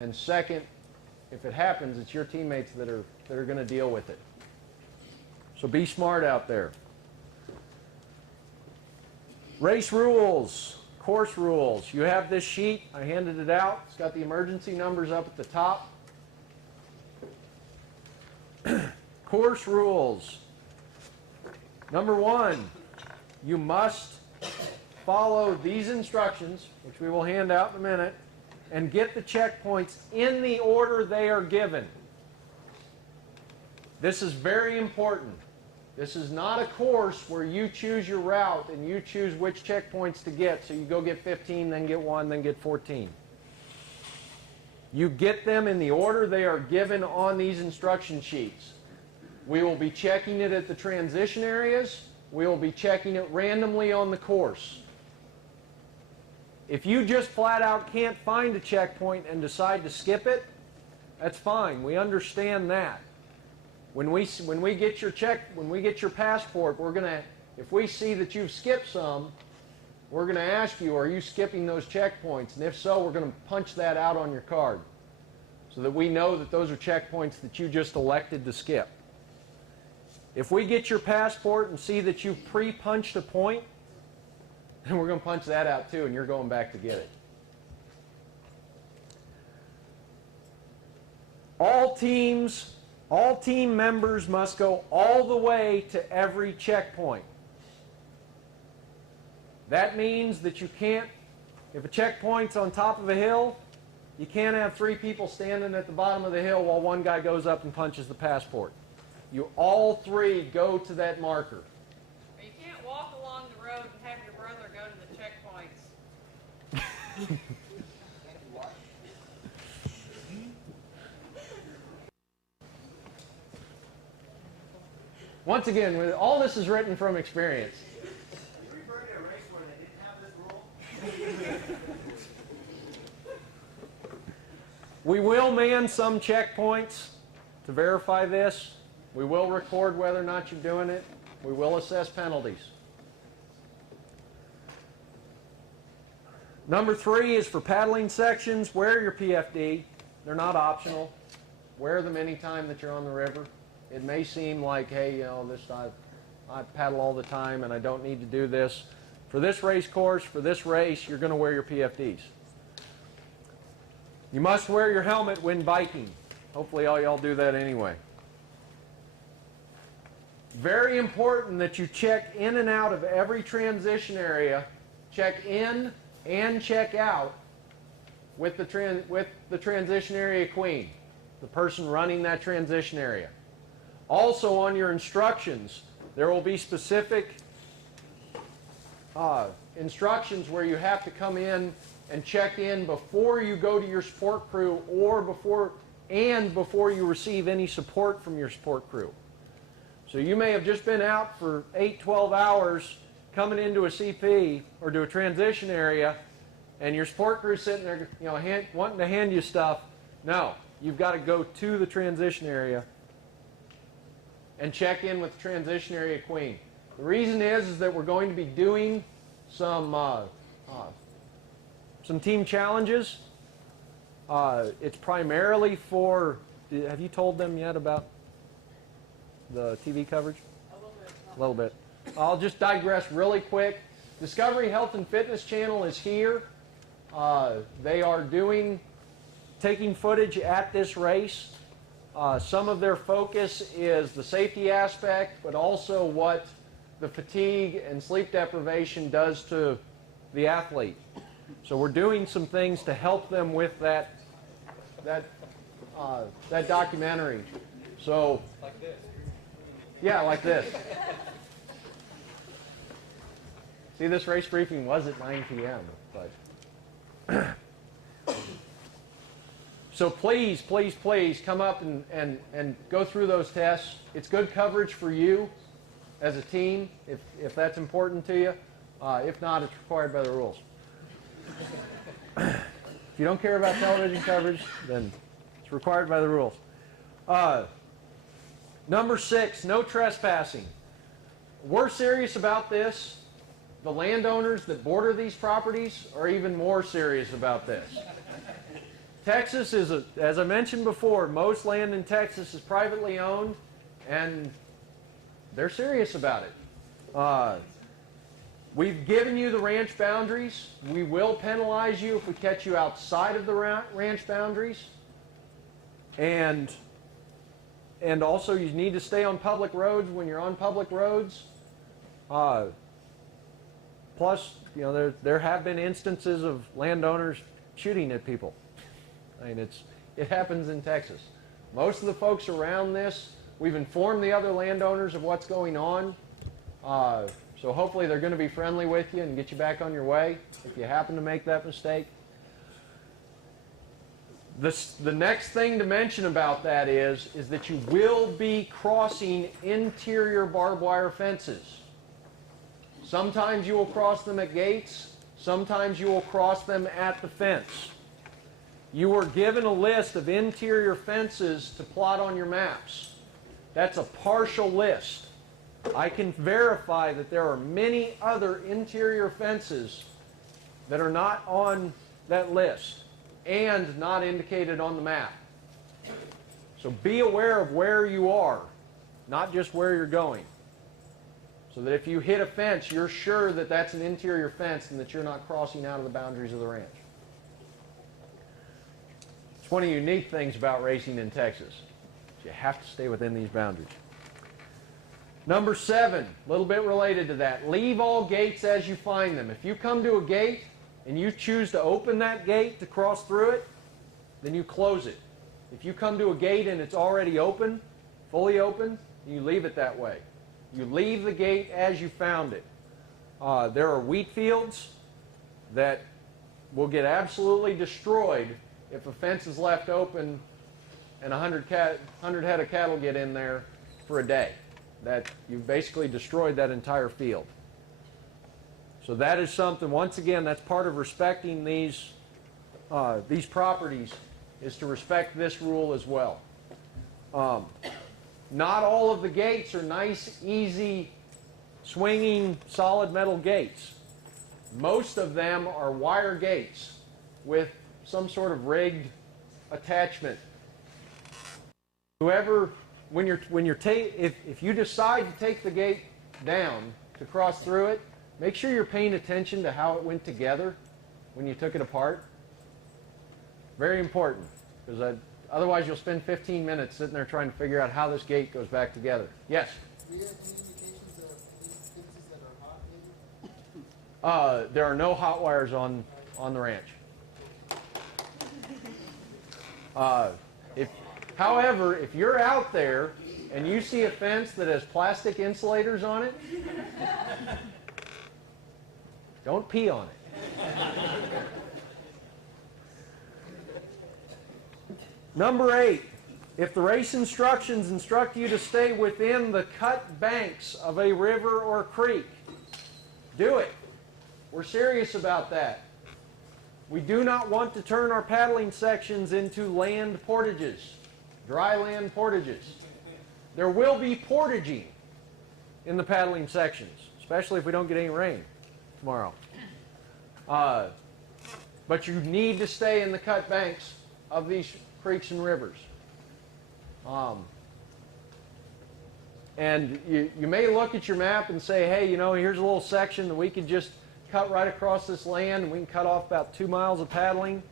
And second, if it happens, it's your teammates that are going to deal with it. So be smart out there. Race rules, course rules. You have this sheet. I handed it out. It's got the emergency numbers up at the top. Course rules. Number 1, you must follow these instructions, which we will hand out in a minute, and get the checkpoints in the order they are given. This is very important. This is not a course where you choose your route and you choose which checkpoints to get. So you go get 15, then get 1, then get 14. You get them in the order they are given on these instruction sheets. We will be checking it at the transition areas. We will be checking it randomly on the course. If you just flat out can't find a checkpoint and decide to skip it, that's fine. We understand that. When we get your passport, we're gonna, if we see that you've skipped some, we're gonna ask you, are you skipping those checkpoints? And if so, we're gonna punch that out on your card so that we know that those are checkpoints that you just elected to skip. If we get your passport and see that you've pre-punched a point, then we're going to punch that out too, and you're going back to get it. All team members must go all the way to every checkpoint. That means that you can't, if a checkpoint's on top of a hill, you can't have 3 people standing at the bottom of the hill while one guy goes up and punches the passport. You all 3 go to that marker. Or you can't walk along the road and have your brother go to the checkpoints. Once again, all this is written from experience. Are you referring to a race where they didn't have this rule? We will man some checkpoints to verify this. We will record whether or not you're doing it. We will assess penalties. Number 3 is for paddling sections. Wear your PFD. They're not optional. Wear them anytime that you're on the river. It may seem like, hey, you know, I paddle all the time and I don't need to do this. For this race course, for this race, you're going to wear your PFDs. You must wear your helmet when biking. Hopefully all y'all do that anyway. Very important that you check in and out of every transition area. Check in and check out with the transition area queen, the person running that transition area. Also on your instructions, there will be specific instructions where you have to come in and check in before you go to your support crew or before you receive any support from your support crew. So you may have just been out for 8, 12 hours coming into a CP or to a transition area, and your support crew sitting there, you know, wanting to hand you stuff. No, you've got to go to the transition area and check in with the transition area queen. The reason is that we're going to be doing some team challenges. It's primarily for, have you told them yet about the TV coverage? A little bit. I'll just digress really quick. Discovery Health and Fitness Channel is here. They are taking footage at this race. Some of their focus is the safety aspect, but also what the fatigue and sleep deprivation does to the athlete. So we're doing some things to help them with that documentary. So, like this. Yeah, like this. See, this race briefing was at 9 p.m. But so please, please, please come up and go through those tests. It's good coverage for you as a team, if that's important to you. If not, it's required by the rules. If you don't care about television coverage, then it's required by the rules. Number 6, no trespassing. We're serious about this. The landowners that border these properties are even more serious about this. Texas is, as I mentioned before, most land in Texas is privately owned, and they're serious about it. We've given you the ranch boundaries. We will penalize you if we catch you outside of the ranch boundaries. And also you need to stay on public roads when you're on public roads. Plus, you know, there have been instances of landowners shooting at people. I mean, it happens in Texas. Most of the folks around this, we've informed the other landowners of what's going on. So hopefully they're going to be friendly with you and get you back on your way if you happen to make that mistake. The next thing to mention about that is that you will be crossing interior barbed wire fences. Sometimes you will cross them at gates. Sometimes you will cross them at the fence. You were given a list of interior fences to plot on your maps. That's a partial list. I can verify that there are many other interior fences that are not on that list and not indicated on the map. So be aware of where you are, not just where you're going. So that if you hit a fence, you're sure that that's an interior fence and that you're not crossing out of the boundaries of the ranch. It's one of the unique things about racing in Texas. You have to stay within these boundaries. Number 7, a little bit related to that. Leave all gates as you find them. If you come to a gate and you choose to open that gate to cross through it, then you close it. If you come to a gate and it's already open, fully open, you leave it that way. You leave the gate as you found it. There are wheat fields that will get absolutely destroyed if a fence is left open and 100 head of cattle get in there for a day. That you've basically destroyed that entire field. So that is something, once again, that's part of respecting these properties, is to respect this rule as well. Not all of the gates are nice, easy, swinging, solid metal gates. Most of them are wire gates with some sort of rigged attachment. If you decide to take the gate down to cross through it, make sure you're paying attention to how it went together when you took it apart. Very important, because otherwise you'll spend 15 minutes sitting there trying to figure out how this gate goes back together. Yes? Do you have any indications of these fences that are hot, maybe? There are no hot wires on the ranch. However, if you're out there and you see a fence that has plastic insulators on it, don't pee on it. Number 8, if the race instructions instruct you to stay within the cut banks of a river or creek, do it. We're serious about that. We do not want to turn our paddling sections into land portages, dry land portages. There will be portaging in the paddling sections, especially if we don't get any rain tomorrow. But you need to stay in the cut banks of these creeks and rivers. And you may look at your map and say, hey, you know, here's a little section that we could just cut right across this land and we can cut off about 2 miles of paddling.